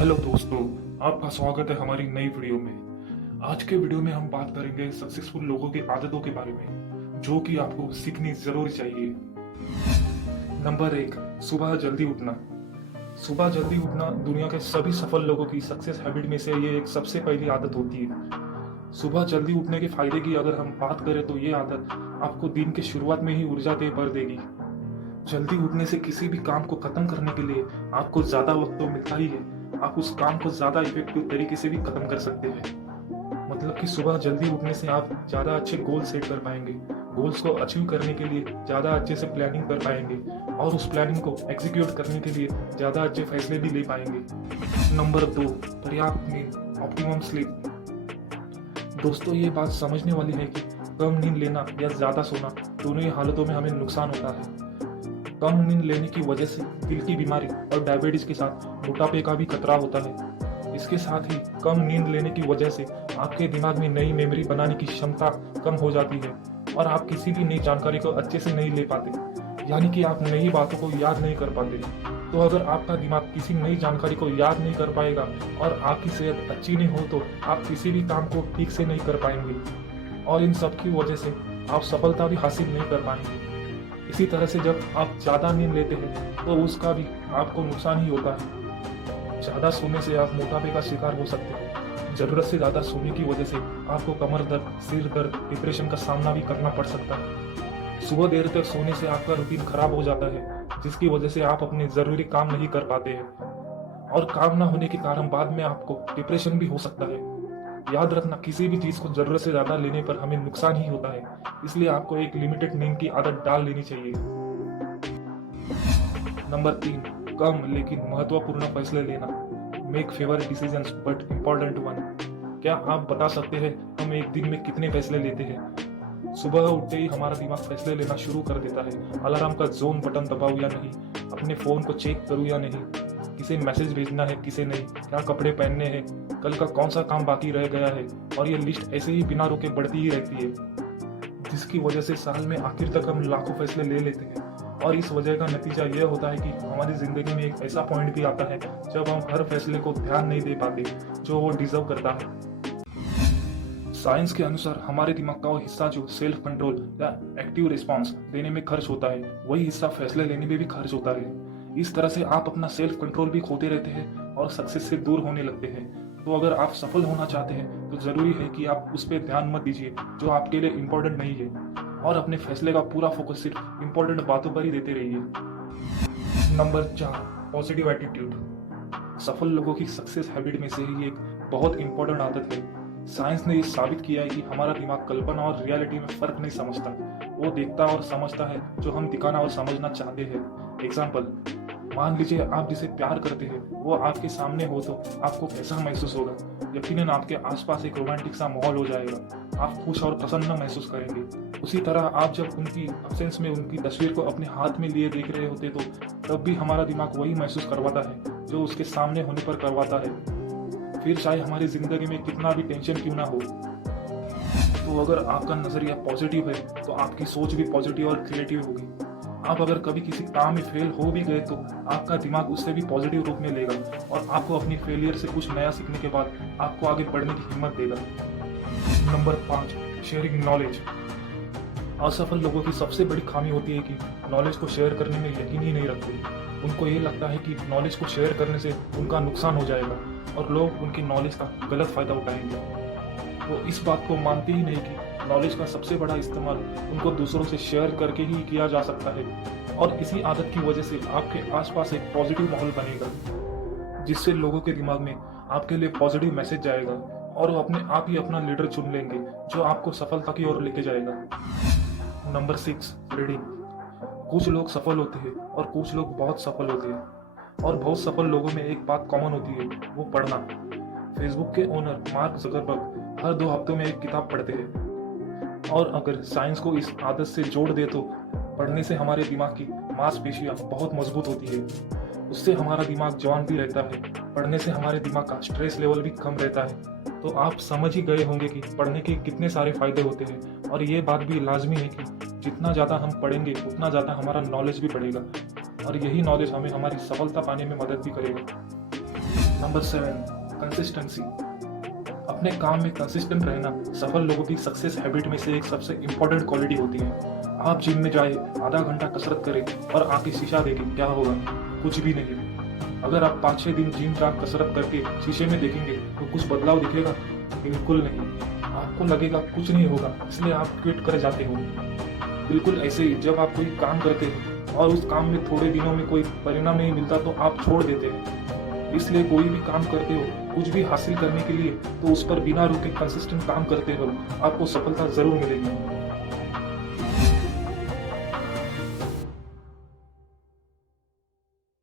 Hello दोस्तों, आपका स्वागत है हमारी नई वीडियो में। आज के वीडियो में हम बात करेंगे सक्सेसफुल लोगों की आदतों के बारे में, जो कि आपको सीखनी जरूर चाहिए। नंबर 1, सुबह जल्दी उठना। सुबह जल्दी उठना दुनिया के सभी सफल लोगों की सक्सेस हैबिट में से ये एक सबसे पहली आदत होती है। सुबह जल्दी उठने के फायदे की अगर हम बात करें तो ये आदत आपको दिन के शुरुआत में ही ऊर्जा दे भर देगी। जल्दी उठने से किसी भी काम को खत्म करने के लिए आपको ज्यादा वक्त तो मिलता ही है, आप उस काम को ज्यादा इफेक्टिव तरीके से भी खत्म कर सकते हैं। मतलब कि सुबह जल्दी उठने से आप ज्यादा अच्छे गोल सेट कर पाएंगे, गोल्स को अचीव करने के लिए ज्यादा अच्छे से प्लानिंग कर पाएंगे और उस प्लानिंग को एग्जीक्यूट करने के लिए ज्यादा अच्छे फैसले भी ले पाएंगे। नंबर 2, पर्याप्त नींद, ऑप्टिमम स्लीप। दोस्तों, ये बात समझने वाली है कि कम नींद लेना या ज्यादा सोना दोनों ही हालतों में हमें नुकसान होता है। कम नींद लेने की वजह से दिल की बीमारी और डायबिटीज के साथ मोटापे का भी खतरा होता है। इसके साथ ही कम नींद लेने की वजह से आपके दिमाग में नई मेमोरी बनाने की क्षमता कम हो जाती है और आप किसी भी नई जानकारी को अच्छे से नहीं ले पाते, यानी कि आप नई बातों को याद नहीं कर पाते। तो अगर आपका दिमाग किसी नई जानकारी को याद नहीं कर पाएगा और आपकी सेहत अच्छी नहीं हो तो आप किसी भी काम को ठीक से नहीं कर पाएंगे और इन सब की वजह से आप सफलता भी हासिल नहीं कर पाएंगे। इसी तरह से जब आप ज़्यादा नींद लेते हैं तो उसका भी आपको नुकसान ही होता है। ज़्यादा सोने से आप मोटापे का शिकार हो सकते हैं। ज़रूरत से ज़्यादा सोने की वजह से आपको कमर दर्द, सिर दर्द, डिप्रेशन का सामना भी करना पड़ सकता है। सुबह देर तक सोने से आपका रूटीन खराब हो जाता है, जिसकी वजह से आप अपने ज़रूरी काम नहीं कर पाते हैं और काम ना होने के कारण बाद में आपको डिप्रेशन भी हो सकता है। याद रखना, किसी भी चीज को जरूरत से ज्यादा लेने पर हमें नुकसान ही होता है, इसलिए आपको एक लिमिटेड नींद की आदत डाल लेनी चाहिए। नंबर 3, कम लेकिन महत्वपूर्ण फैसले लेना। Make favour decisions but important one. क्या आप बता सकते हैं हम एक दिन में कितने फैसले लेते हैं? सुबह उठते ही हमारा दिमाग फैसले लेना शुरू कर देता है। अलार्म का जोन बटन दबाऊं या नहीं, अपने फोन को चेक करूं या नहीं, किसे मैसेज भेजना है किसे नहीं, क्या कपड़े पहनने हैं, कल का कौन सा काम बाकी रह गया है, और ये लिस्ट ऐसे ही बिना रुके बढ़ती ही रहती है, जिसकी वजह से साल में आखिर तक हम लाखों फैसले ले लेते हैं। और इस वजह का नतीजा यह होता है कि हमारी जिंदगी में एक ऐसा पॉइंट भी आता है जब हम हर फैसले को ध्यान नहीं दे पाते जो वो डिजर्व करता है। साइंस के अनुसार हमारे दिमाग का वो हिस्सा जो सेल्फ कंट्रोल या एक्टिव रिस्पॉन्स देने में खर्च होता है, वही हिस्सा फैसले लेने में भी खर्च होता है। इस तरह से आप अपना सेल्फ कंट्रोल भी खोते रहते हैं और सक्सेस से दूर होने लगते हैं। तो अगर आप सफल होना चाहते हैं तो जरूरी है कि आप उस पर ध्यान मत दीजिए जो आपके लिए इम्पोर्टेंट नहीं है और अपने फैसले का पूरा फोकस सिर्फ इम्पोर्टेंट बातों पर ही देते रहिए। Number 4, positive attitude. सफल लोगों की सक्सेस हैबिट में से ही एक बहुत इंपॉर्टेंट आदत है। साइंस ने ये साबित किया है कि हमारा दिमाग कल्पना और रियलिटी में फर्क नहीं समझता, वो देखता और समझता है जो हम दिखाना और समझना चाहते हैं। एग्जाम्पल, मान लीजिए आप जिसे प्यार करते हैं वो आपके सामने हो तो आपको कैसा महसूस होगा? यकीनन आपके आसपास एक रोमांटिक सा माहौल हो जाएगा, आप खुश और प्रसन्न महसूस करेंगे। उसी तरह आप जब उनकी अब्सेंस में उनकी तस्वीर को अपने हाथ में लिए देख रहे होते तो तब भी हमारा दिमाग वही महसूस करवाता है जो उसके सामने होने पर करवाता है, फिर चाहे हमारी जिंदगी में कितना भी टेंशन क्यों ना हो। तो अगर आपका नजरिया पॉजिटिव है तो आपकी सोच भी पॉजिटिव और क्रिएटिव होगी। आप अगर कभी किसी काम में फेल हो भी गए तो आपका दिमाग उससे भी पॉजिटिव रूप में लेगा और आपको अपनी फेलियर से कुछ नया सीखने के बाद आपको आगे बढ़ने की हिम्मत देगा। Number 5, sharing knowledge. असफल लोगों की सबसे बड़ी खामी होती है कि नॉलेज को शेयर करने में यकीन ही नहीं रखते। उनको ये लगता है कि नॉलेज को शेयर करने से उनका नुकसान हो जाएगा और लोग उनकी नॉलेज का गलत फायदा उठाएंगे। वो इस बात को मानते ही नहीं कि नॉलेज का सबसे बड़ा इस्तेमाल उनको दूसरों से शेयर करके ही किया जा सकता है और इसी आदत की वजह से आपके आसपास एक पॉजिटिव माहौल बनेगा, जिससे लोगों के दिमाग में आपके लिए पॉजिटिव मैसेज जाएगा और वो अपने आप ही अपना लीडर चुन लेंगे जो आपको सफलता की ओर लेके जाएगा। Number 6, reading. कुछ लोग सफल होते हैं और कुछ लोग बहुत सफल होते हैं और बहुत सफल लोगों में एक बात कॉमन होती है, वो पढ़ना। फेसबुक के ओनर मार्क जकरबर्ग हर 2 हफ्तों में एक किताब पढ़ते हैं और अगर साइंस को इस आदत से जोड़ दे तो पढ़ने से हमारे दिमाग की मांसपेशियां बहुत मजबूत होती है, उससे हमारा दिमाग जवान भी रहता है, पढ़ने से हमारे दिमाग का स्ट्रेस लेवल भी कम रहता है। तो आप समझ ही गए होंगे कि पढ़ने के कितने सारे फायदे होते हैं और ये बात भी लाजमी है कि जितना ज़्यादा हम पढ़ेंगे उतना ज़्यादा हमारा नॉलेज भी बढ़ेगा और यही नॉलेज हमें हमारी सफलता पाने में मदद भी करेगा। Number 7, consistency. अपने काम में कंसिस्टेंट रहना सफल लोगों की सक्सेस हैबिट में से एक सबसे इम्पोर्टेंट क्वालिटी होती है। आप जिम में जाए, आधा घंटा कसरत करें और आके शीशा देखें, क्या होगा? कुछ भी नहीं। अगर आप 5-6 दिन जिम जा कसरत करके शीशे में देखेंगे तो कुछ बदलाव दिखेगा? बिल्कुल नहीं। आपको लगेगा कुछ नहीं होगा, इसलिए आप क्विट कर जाते हो। बिल्कुल ऐसे ही जब आप कोई काम करते हो और उस काम में थोड़े दिनों में कोई परिणाम नहीं मिलता तो आप छोड़ देते हैं। इसलिए कोई भी काम करते हो, कुछ भी हासिल करने के लिए, तो उस पर बिना रुके कंसिस्टेंट काम करते रहो, आपको सफलता जरूर मिलेगी।